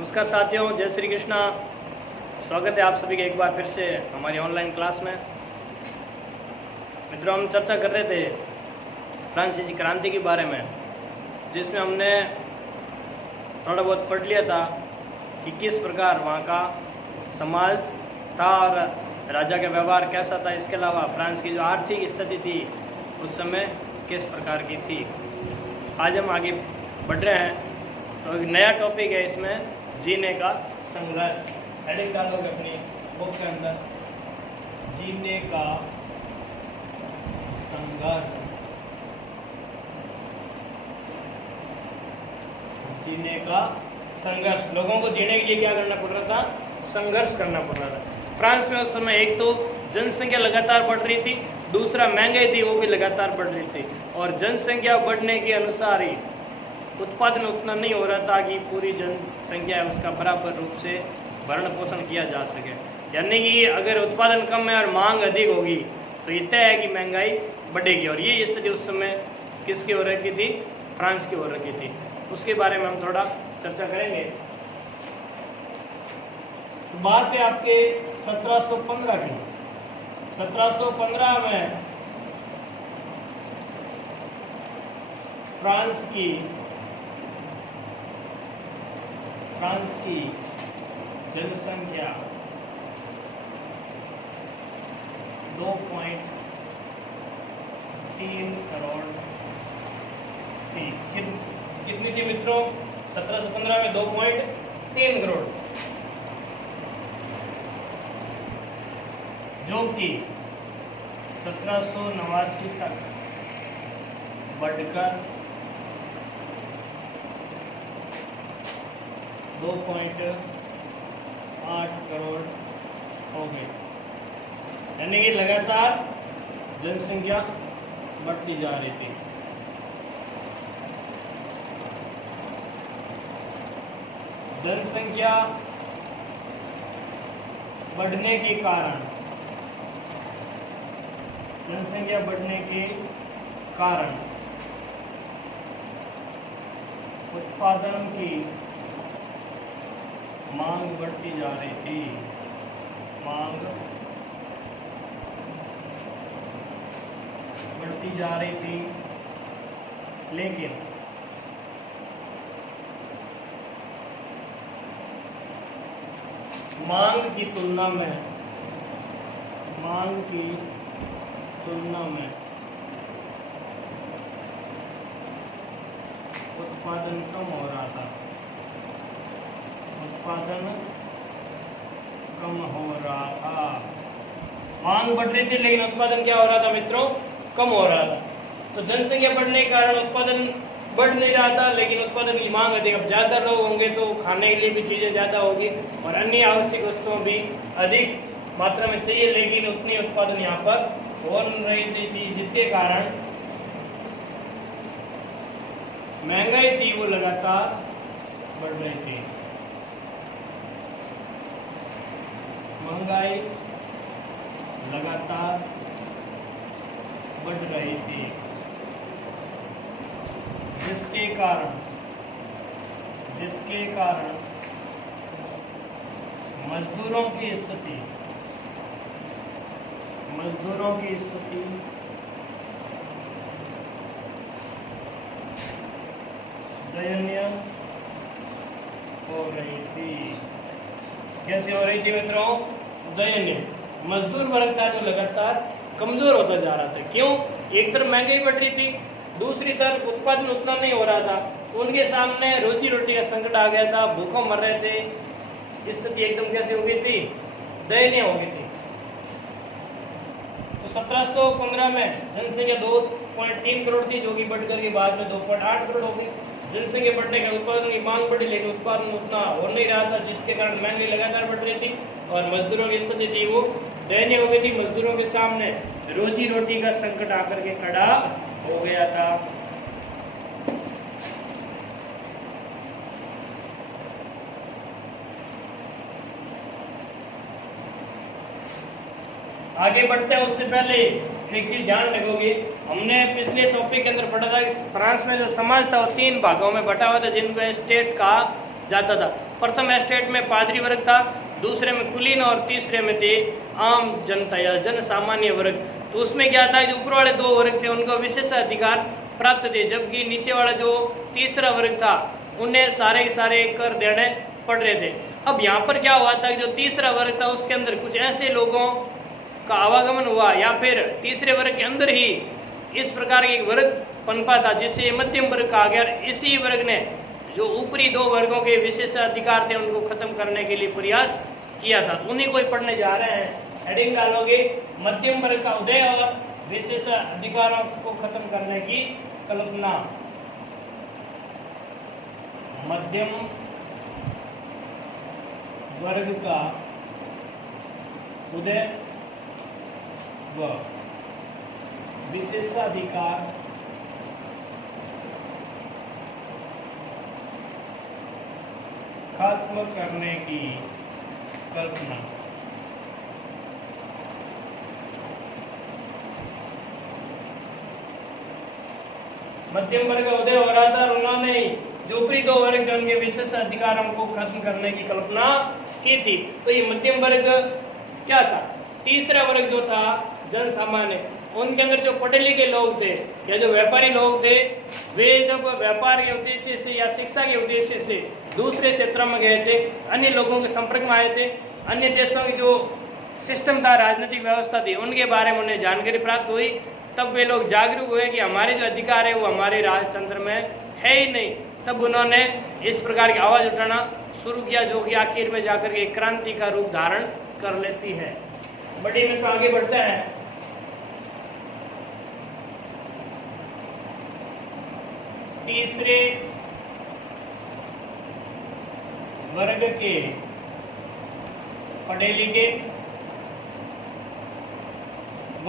नमस्कार साथियों, जय श्री कृष्णा। स्वागत है आप सभी का एक बार फिर से हमारी ऑनलाइन क्लास में। मित्रों, हम चर्चा कर रहे थे फ्रांसीसी क्रांति के बारे में, जिसमें हमने थोड़ा बहुत पढ़ लिया था कि किस प्रकार वहाँ का समाज था और राजा का व्यवहार कैसा था। इसके अलावा फ्रांस की जो आर्थिक स्थिति थी उस समय किस प्रकार की थी। आज हम आगे बढ़ रहे हैं तो एक नया टॉपिक है, इसमें जीने का संघर्ष। हेडिंग डालोगे अपनी बुक के अंदर, जीने का संघर्ष। जीने का संघर्ष, लोगों को जीने के लिए क्या करना पड़ रहा था? संघर्ष करना पड़ रहा था। फ्रांस में उस समय एक तो जनसंख्या लगातार बढ़ रही थी, दूसरा महंगाई थी, वो भी लगातार बढ़ रही थी, और जनसंख्या बढ़ने के अनुसार ही उत्पादन उतना नहीं हो रहा था कि पूरी जनसंख्या है उसका बराबर रूप से भरण पोषण किया जा सके। यानी कि अगर उत्पादन कम है और मांग अधिक होगी तो ये तय है कि महंगाई बढ़ेगी, और ये स्थिति उस समय किसकी हो रखी थी? फ्रांस की हो रखी थी। उसके बारे में हम थोड़ा चर्चा करेंगे। तो बात है आपके 1715 की। 1715 में फ्रांस की जनसंख्या 2.3 करोड़ थी। कितनी थी मित्रों? 1715 में 2.3 करोड़, जो कि 1789 तक बढ़कर 2.8 करोड़ हो गए। यानी कि लगातार जनसंख्या बढ़ती जा रही थी। जनसंख्या बढ़ने के कारण उत्पादन की मांग बढ़ती जा रही थी। लेकिन मांग की तुलना में उत्पादन कम हो रहा था। मांग बढ़ रही थी लेकिन उत्पादन क्या हो रहा था मित्रों? कम हो रहा था। तो जनसंख्या बढ़ने के कारण उत्पादन बढ़ नहीं रहा था, लेकिन उत्पादन की मांग अधिक। अब ज़्यादा लोग होंगे तो खाने के लिए भी चीज़ें ज़्यादा होगी और अन्य आवश्यक वस्तुओं भी अधिक मात्रा में चाहिए, लेकिन उतनी उत्पादन यहाँ पर हो नहीं रही थी, जिसके कारण महंगाई थी वो लगातार बढ़ रही थी। महंगाई लगातार बढ़ रही थी, जिसके कारण मजदूरों की स्थिति दयनीय हो रही थी। कैसे हो रही थी मित्रों? दयनीय। मजदूर वर्ग था जो लगातार कमजोर होता जा रहा था। क्यों? एक तरफ महंगाई बढ़ रही थी, दूसरी तरफ उत्पादन उतना नहीं हो रहा था। उनके सामने रोजी रोटी का संकट आ गया था, भूखों मर रहे थे। स्थिति एकदम कैसे हो गई थी? दयनीय हो गई थी। तो 1715 में जनसंख्या 2.3 करोड़ थी, जो कि बढ़कर के बाद में 2.8 करोड़ हो गई। जनसंख्या बढ़ने का उत्पादन की मांग बढ़ी, लेकिन उत्पादन उतना हो नहीं रहा था, जिसके कारण महंगाई लगातार बढ़ रही थी और मजदूरों की स्थिति थी वो दयनीय हो गई थी। मजदूरों के सामने रोजी रोटी का संकट आकर के खड़ा हो गया था। आगे बढ़ते हैं उससे पहले एक चीज ध्यान रखोगे, हमने पिछले टॉपिक के अंदर पढ़ा था कि फ्रांस में जो समाज था वो 3 भागों में बटा हुआ था, जिनको स्टेट कहा जाता था। प्रथम एस्टेट में पादरी वर्ग था, दूसरे में कुलीन और तीसरे में थे आम जनता या जन सामान्य वर्ग। तो उसमें क्या था, जो ऊपर वाले 2 वर्ग थे उनको विशेष अधिकार प्राप्त थे, जबकि नीचे वाला जो तीसरा वर्ग था उन्हें सारे के सारे कर देने पड़ रहे थे। अब यहाँ पर क्या हुआ था कि जो तीसरा वर्ग था उसके अंदर कुछ ऐसे लोगों का आवागमन हुआ या फिर तीसरे वर्ग के अंदर ही इस प्रकार के एक वर्ग पनपा था जिसे मध्यम वर्ग कहा गया। इसी वर्ग ने जो ऊपरी 2 वर्गों के विशेष अधिकार थे उनको खत्म करने के लिए प्रयास किया था। तो उन्हीं को ही पढ़ने जा रहे हैं। हेडिंग डालोगे मध्यम वर्ग का उदय और विशेष अधिकारों को खत्म करने की कल्पना। मध्यम वर्ग का उदय व विशेषाधिकार खत्म करने की कल्पना। मध्यम वर्ग का उदय हो रहा था और उन्होंने जो ऊपरी 2 वर्ग थे उनके विशेष अधिकारों को खत्म करने की कल्पना की थी। तो ये मध्यम वर्ग क्या था? तीसरा वर्ग जो था जन सामान्य, उनके अंदर जो पढ़े लिखे लोग थे या जो व्यापारी लोग थे, वे जब व्यापार के उद्देश्य से या शिक्षा के उद्देश्य से दूसरे क्षेत्रों में गए थे, अन्य लोगों के संपर्क में आए थे, अन्य देशों की जो सिस्टम था, राजनीतिक व्यवस्था थी, उनके बारे में उन्हें जानकारी प्राप्त हुई, तब वे लोग जागरूक हुए कि हमारे जो अधिकार है वो हमारे राजतंत्र में है ही नहीं। तब उन्होंने इस प्रकार की आवाज़ उठाना शुरू किया, जो कि आखिर में जाकर के क्रांति का रूप धारण कर लेती है। बड़ी में तो आगे बढ़ते हैं। तीसरे वर्ग के पढ़े लिखे व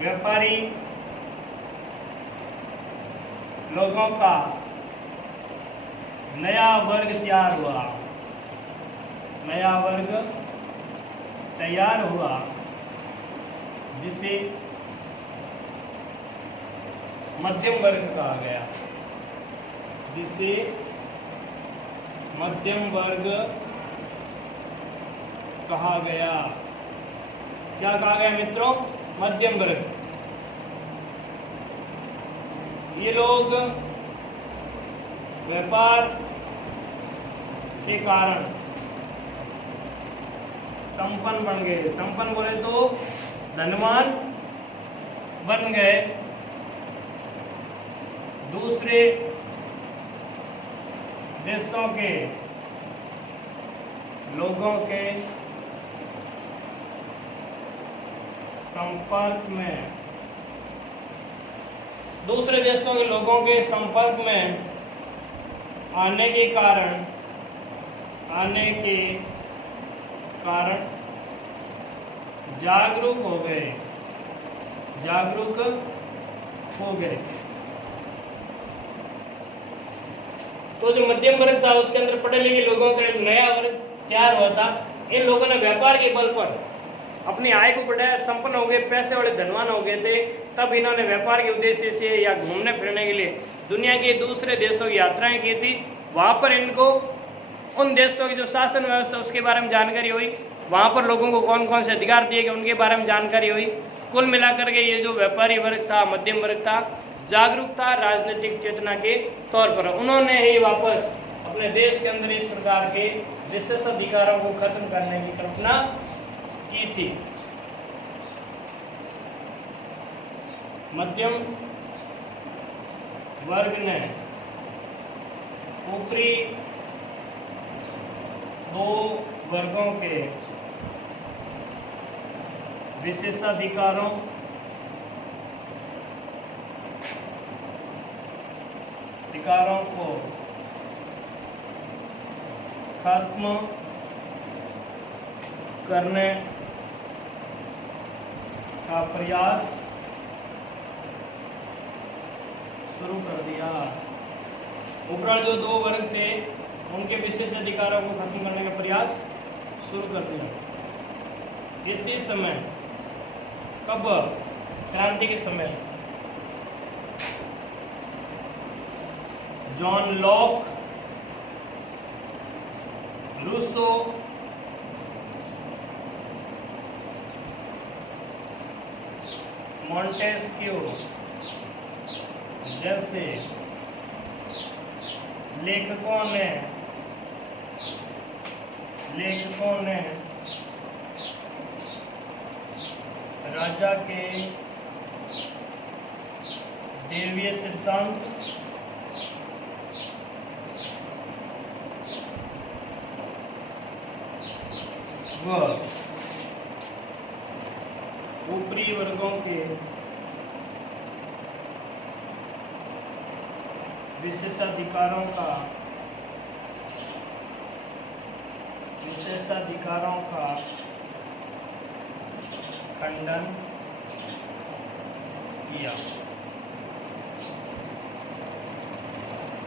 व्यापारी लोगों का नया वर्ग तैयार हुआ। नया वर्ग तैयार हुआ जिसे मध्यम वर्ग कहा गया। जिसे मध्यम वर्ग कहा गया। क्या कहा गया मित्रों? मध्यम वर्ग। ये लोग व्यापार के कारण संपन्न बन गए। संपन्न बोले तो धनवान बन गए। दूसरे देशों के लोगों के संपर्क में, दूसरे देशों के लोगों के संपर्क में आने के कारण जागरूक हो गए। जागरूक हो गए। तो जो मध्यम वर्ग था उसके अंदर पढ़े लिखे लोगों का एक नया वर्ग तैयार हुआ था। इन लोगों ने व्यापार के बल पर अपनी आय को बढ़ाया, संपन्न हो गए, पैसे वाले धनवान हो गए थे। तब इन्होंने व्यापार के उद्देश्य से या घूमने फिरने के लिए दुनिया के दूसरे देशों की यात्राएं की थी। वहाँ पर इनको उन देशों की जो शासन व्यवस्था उसके बारे में जानकारी हुई, वहाँ पर लोगों को कौन कौन से अधिकार दिए गए उनके बारे में जानकारी हुई। कुल मिलाकर के ये जो व्यापारी वर्ग था, मध्यम वर्ग था, जागरूक था राजनीतिक चेतना के तौर पर। उन्होंने ही वापस अपने देश के अंदर इस प्रकार के विशेष अधिकारों को खत्म करने की कल्पना की थी। मध्यम वर्ग ने ऊपरी 2 वर्गों के विशेषाधिकारों को खत्म करने का प्रयास शुरू कर दिया। ऊपर जो 2 वर्ग थे उनके विशेष अधिकारों को खत्म करने का प्रयास शुरू कर दिया। इसी समय, कब? क्रांति के समय, जॉन लॉक, रूसो, मॉन्टेस्क्यू जैसे लेखकों ने राजा के दैवीय सिद्धांत व ऊपरी वर्गों के विशेषाधिकारों का खंडन किया।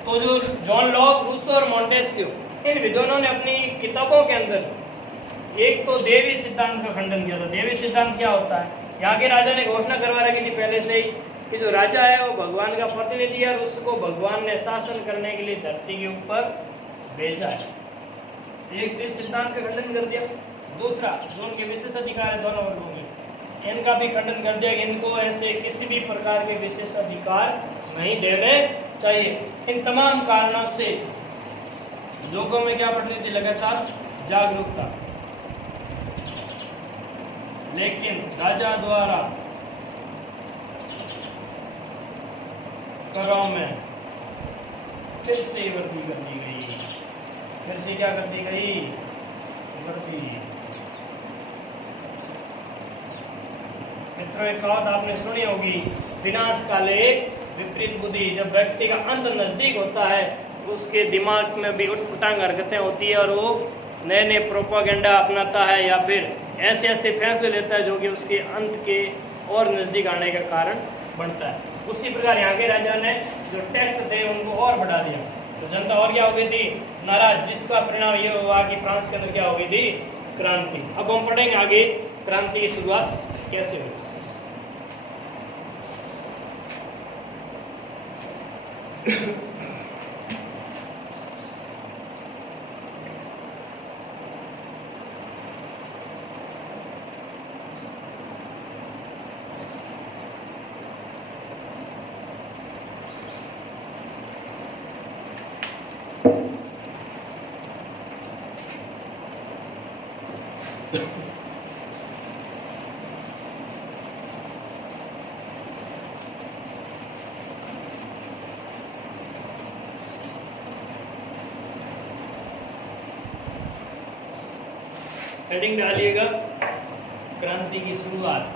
तो जो जॉन लॉक, रूसो और मॉन्टेस्क्यू, इन विद्वानों ने अपनी किताबों के अंदर एक तो देवी सिद्धांत का खंडन किया था। देवी सिद्धांत क्या होता है? यहाँ के राजा ने घोषणा करवा रखी थी पहले से ही कि जो राजा है वो भगवान का प्रतिनिधि है और उसको भगवान ने शासन करने के लिए धरती के ऊपर भेजा है। एक देव सिद्धांत का खंडन कर दिया। दूसरा, जो उनके विशेष अधिकार है दोनों वर्गों में, इनका भी खंडन कर दिया कि इनको ऐसे किसी भी प्रकार के विशेष अधिकार नहीं देने चाहिए। इन तमाम कारणों से लोगों में क्या बढ़ रही थी? लगातार जागरूकता। लेकिन राजा द्वारा करों में फिर से वृद्धि कर दी गई। फिर से क्या कर दी गई? वृद्धि। मित्रों, एक कहावत आपने सुनी होगी, विनाश काले विपरीत बुद्धि। जब व्यक्ति का अंत नजदीक होता है उसके दिमाग में भी उटपटांग हरकतें होती है और वो नए नए प्रोपागेंडा अपनाता है या फिर ऐसे ऐसे फैसले लेता है जो कि उसके अंत के और नज़दीक आने का कारण बनता है। उसी प्रकार यहाँ के राजा ने जो टैक्स थे उनको और बढ़ा दिया, तो जनता और क्या हो गई थी? नाराज, जिसका परिणाम ये हुआ कि फ्रांस के अंदर क्या हो गई थी? क्रांति। अब हम पढ़ेंगे आगे क्रांति की शुरुआत कैसे हुई। हेडिंग डालिएगा क्रांति की शुरुआत।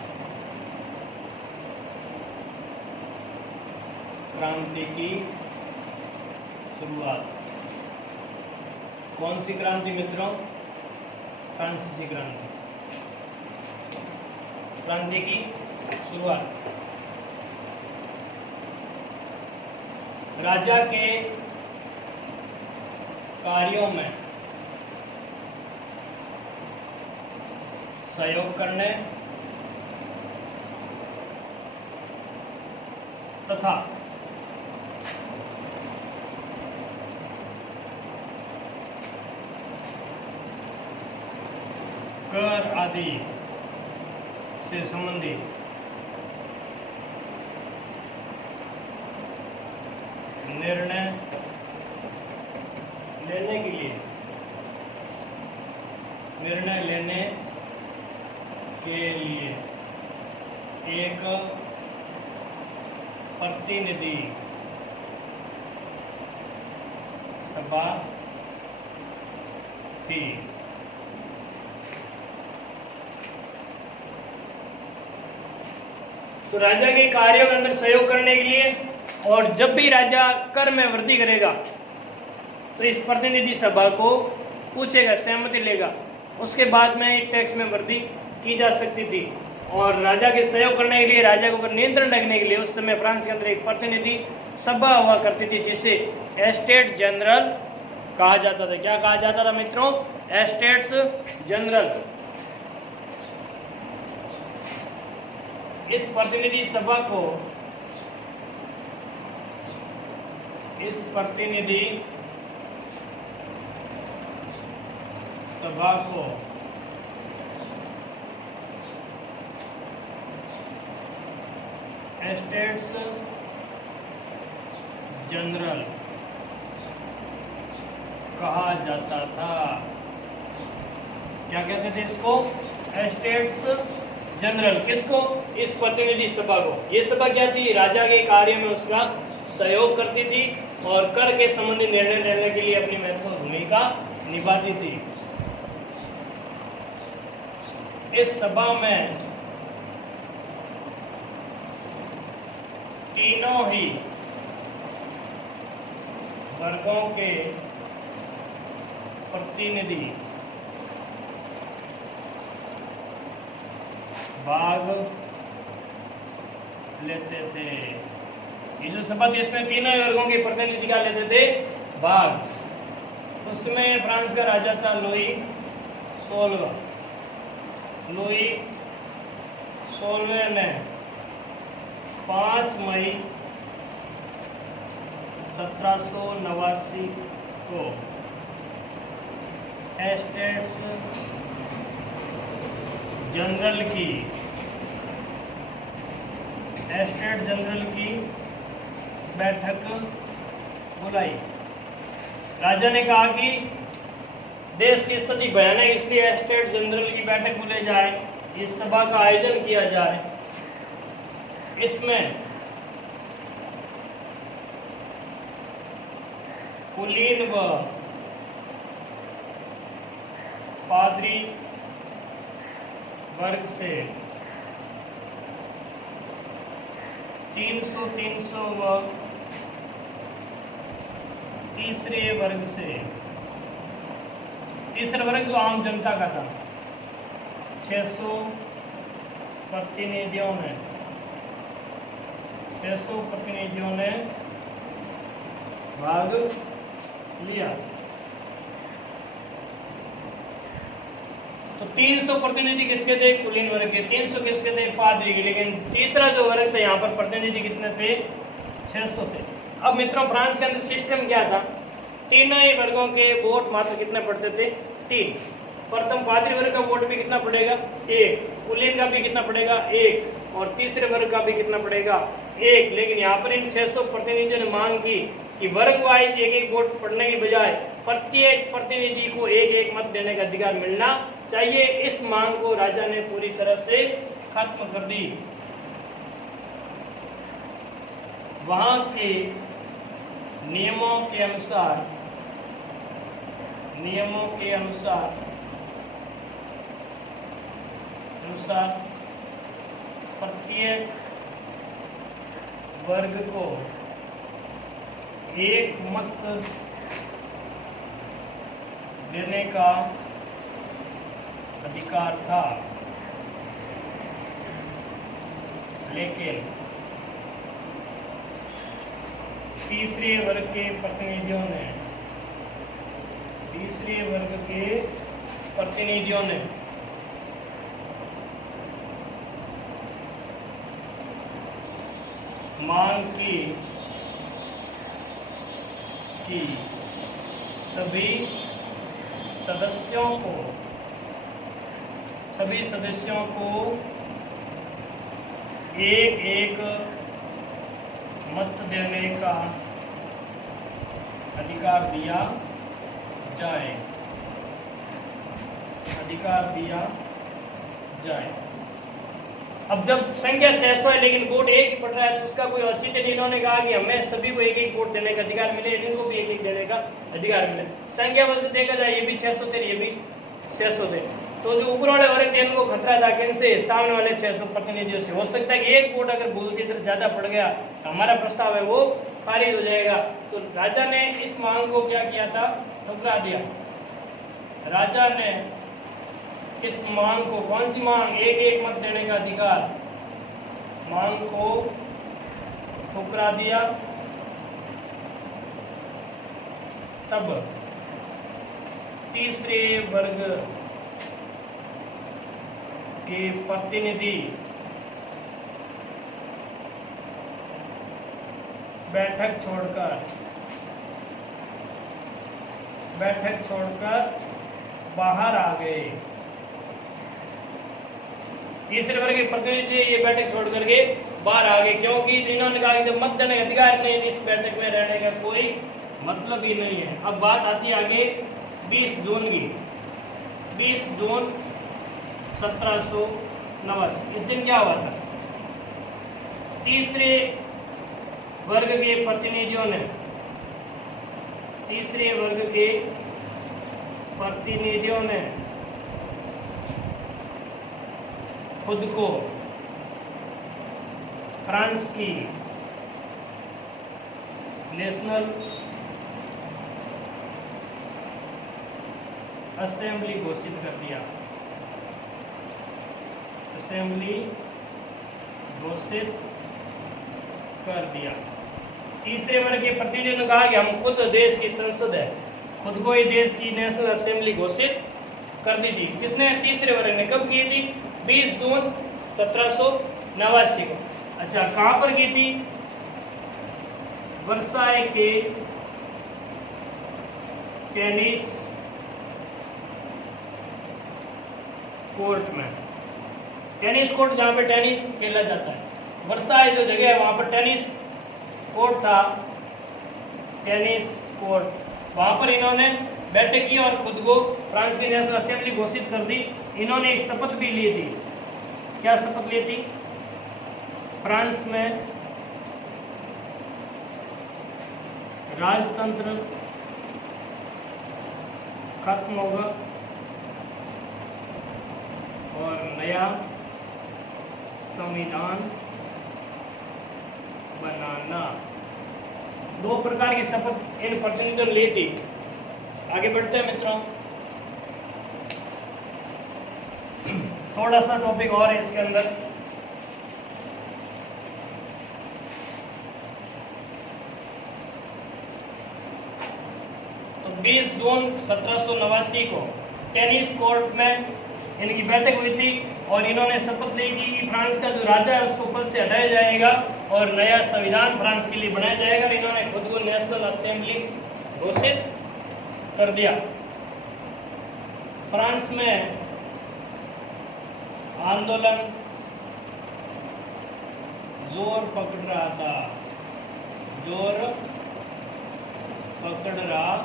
क्रांति की शुरुआत। कौन सी क्रांति मित्रों? फ्रांसीसी क्रांति। क्रांति की शुरुआत। राजा के कार्यों में सहयोग करने तथा कर आदि से संबंधित निर्णय लेने के लिए एक प्रतिनिधि सभा थी। तो राजा के कार्यों के अंदर सहयोग करने के लिए, और जब भी राजा कर में वृद्धि करेगा तो इस प्रतिनिधि सभा को पूछेगा, सहमति लेगा, उसके बाद में टैक्स में वृद्धि की जा सकती थी। और राजा के सहयोग करने के लिए, राजा को नियंत्रण रखने के लिए उस समय फ्रांस के अंदर एक प्रतिनिधि सभा हुआ करती थी जिसे एस्टेट जनरल कहा जाता था। क्या कहा जाता था मित्रों? Estates general. इस प्रतिनिधि सभा को इस प्रतिनिधि सभा को स्टेट्स जनरल कहा जाता था। क्या कहते थे इसको? States general. किसको? इस प्रतिनिधि सभा को। ये सभा क्या थी? राजा के कार्य में उसका सहयोग करती थी और कर के संबंधित निर्णय लेने के लिए अपनी महत्वपूर्ण भूमिका निभाती थी। इस सभा में तीनों ही वर्गों के प्रतिनिधि भाग लेते थे। ये जो सभा थी इसमें तीनों ही वर्गों के प्रतिनिधि क्या लेते थे? भाग। उसमें फ्रांस का राजा था लुई 16। लुई 16 ने 5 मई 1789 को स्टेट्स जनरल की बैठक बुलाई। राजा ने कहा कि देश की स्थिति भयानक, इसलिए स्टेट जनरल की बैठक बुलाई जाए, इस सभा का आयोजन किया जाए। इसमें कुलीन व पादरी वर्ग से 300 व तीसरे वर्ग जो आम जनता का था 600 प्रतिनिधियों ने भाग लिया। तो 300 प्रतिनिधि किसके थे? कुलीन वर्ग के। 300 किसके थे? पादरी के। लेकिन तीसरा जो वर्ग था यहाँ पर प्रतिनिधि कितने थे? 600 थे। अब मित्रों, फ्रांस के अंदर सिस्टम क्या था? तीनों ही वर्गों के वोट मात्र कितने पड़ते थे? 3। प्रथम पादरी वर्ग का वोट भी कितना पड़ेगा? 1। कुलीन का भी कितना पड़ेगा? 1। और तीसरे वर्ग का भी कितना पड़ेगा? 1। लेकिन यहाँ पर इन 600 प्रतिनिधियों ने मांग की कि वर्ग वाइज एक वोट पड़ने की बजाय प्रत्येक प्रतिनिधि को एक मत देने का अधिकार मिलना चाहिए। इस मांग को राजा ने पूरी तरह से खत्म कर दी। वहां के नियमों के अनुसार प्रत्येक वर्ग को एक मत देने का अधिकार था, लेकिन तीसरे वर्ग के प्रतिनिधियों ने मांग की कि सभी सदस्यों को एक मत देने का अधिकार दिया जाए। अब जब संख्या 600 है लेकिन वोट एक पड़ रहा है तो उसका कोई औचित्य नहीं। इन्होंने कहा कि हमें सभी को एक वोट देने का अधिकार मिले, इनको भी एक देने का अधिकार मिले। संख्या बल से देखा जाए ये भी 600 थे, ये भी 600 थे। तो जो ऊपर वाले वर्ग थे इनको खतरा था किनसे? सामने वाले 600 प्रतिनिधियों से। हो सकता है कि एक वोट अगर भूल से इधर ज्यादा पड़ गया तो हमारा प्रस्ताव है वो खारिज हो जाएगा। तो राजा ने इस मांग को क्या किया था? ठुकरा दिया। राजा ने इस मांग को, कौन सी मांग? एक मत देने का अधिकार, मांग को ठुकरा दिया। तब तीसरे वर्ग के प्रतिनिधि बैठक छोड़कर बैठक छोड़कर बाहर आ गए। तीसरे वर्ग के प्रतिनिधि ये बैठक छोड़ करके बाहर आ गए, क्योंकि इन्होंने कहा कि जब मत देने का अधिकार नहीं, इस बैठक में रहने का कोई मतलब ही नहीं है। अब बात आती है आगे 20 जून की। 20 जून 1789, इस दिन क्या हुआ था? तीसरे वर्ग के प्रतिनिधियों ने, तीसरे वर्ग के प्रतिनिधियों ने खुद को फ्रांस की नेशनल असेंबली घोषित कर दिया। असेंबली घोषित कर दिया। तीसरे वर्ग के प्रतिनिधियों ने कहा कि हम खुद देश की संसद है, खुद को ही देश की नेशनल असेंबली घोषित कर दी थी। किसने? तीसरे वर्ग ने। कब की थी? 20 जून 1789 को। अच्छा, कहां पर की थी? वर्साई के टेनिस कोर्ट में। टेनिस कोर्ट जहां पे टेनिस खेला जाता है, वर्साई जो जगह है वहां पर टेनिस कोर्ट था, टेनिस कोर्ट। वहां पर इन्होंने बैठक की और खुद को फ्रांस की नेशनल असेंबली घोषित कर दी। इन्होंने एक शपथ भी ली थी। क्या शपथ ली थी? फ्रांस में राजतंत्र खत्म होगा और नया संविधान बनाना। दो प्रकार की शपथ इन प्रतिनिधियों ने ली थी। आगे बढ़ते हैं मित्रों, थोड़ा सा टॉपिक और है इसके अंदर। तो 20 जून 1789 को टेनिस कोर्ट में इनकी बैठक हुई थी और इन्होंने शपथ ली थी कि फ्रांस का जो राजा है उसको पद से हटाया जाएगा और नया संविधान फ्रांस के लिए बनाया जाएगा। इन्होंने खुद को नेशनल असेंबली घोषित कर दिया। फ्रांस में आंदोलन जोर पकड़ रहा था, जोर पकड़ रहा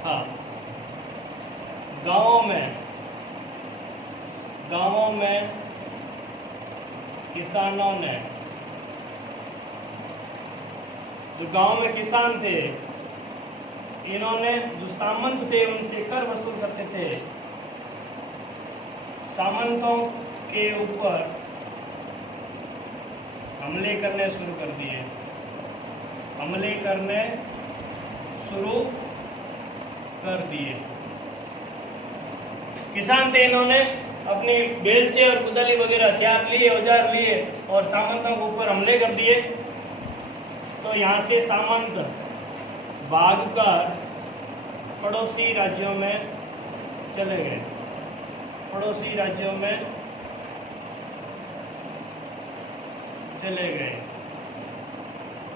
था। गांवों में किसानों ने, जो गांव में किसान थे, इन्होंने जो सामंत थे उनसे कर वसूल करते थे, सामंतों के ऊपर हमले करने शुरू कर दिए। हमले करने शुरू कर दिए। किसान थे, इन्होंने अपनी बेलचे और कुदाली वगैरह हथियार लिए, औजार लिए और सामंतों के ऊपर हमले कर दिए। तो यहाँ से सामंत भागकर पड़ोसी राज्यों में चले गए। पड़ोसी राज्यों में चले गए।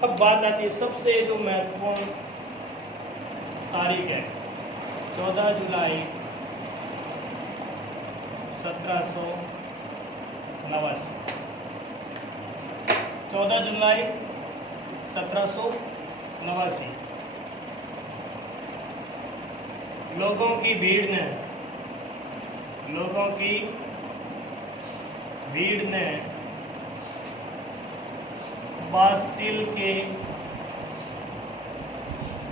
अब बात आती है सबसे जो महत्वपूर्ण तारीख है, 14 जुलाई 1789। 14 जुलाई 1789 लोगों की भीड़ ने बास्टिल के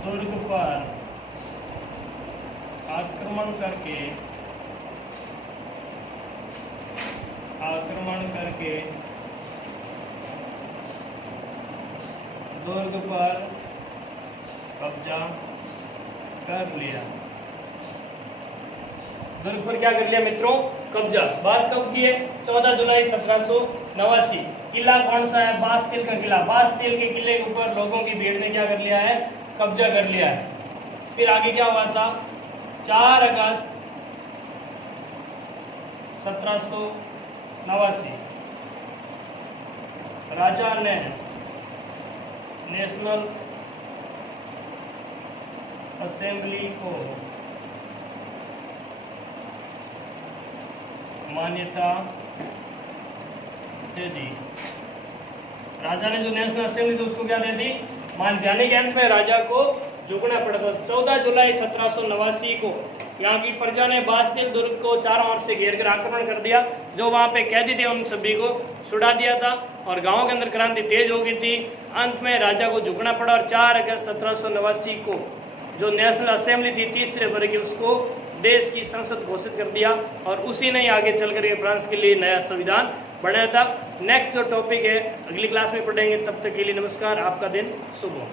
दुर्ग पर आक्रमण करके दुर्ग पर कब्जा कर लिया। दुर्ग पर क्या कर लिया मित्रों? कब्जा। बात कब की है? 14 जुलाई 1789। किला कौन सा है? बास्तिल का किला। बास्तिल के किले के ऊपर लोगों की भीड़ ने क्या कर लिया है? कब्जा कर लिया है। फिर आगे क्या हुआ था? 4 अगस्त 1789 राजा ने नेशनल असेंबली को मान्यता दे दी। राजा ने जो नेशनल असेंबली थी उसको क्या दे दी, मान्यता। यानी कि अंत में राजा को झुकना पड़ा था। 14 जुलाई 1789 को यहाँ की प्रजा ने बास्तिल दुर्ग को चारों ओर से घेर कर आक्रमण कर दिया। जो वहाँ पे कैदी थे उन सभी को छुड़ा दिया था और गांवों के अंदर क्रांति तेज हो गई थी। अंत में राजा को झुकना पड़ा और 4 अगस्त 1789 को जो नेशनल असेंबली थी तीसरे वर्ग की, उसको देश की संसद घोषित कर दिया और उसी ने आगे चल करके फ्रांस के लिए नया संविधान बनाया था। नेक्स्ट जो टॉपिक है अगली क्लास में पढ़ेंगे। तब तक के लिए नमस्कार, आपका दिन शुभ हो।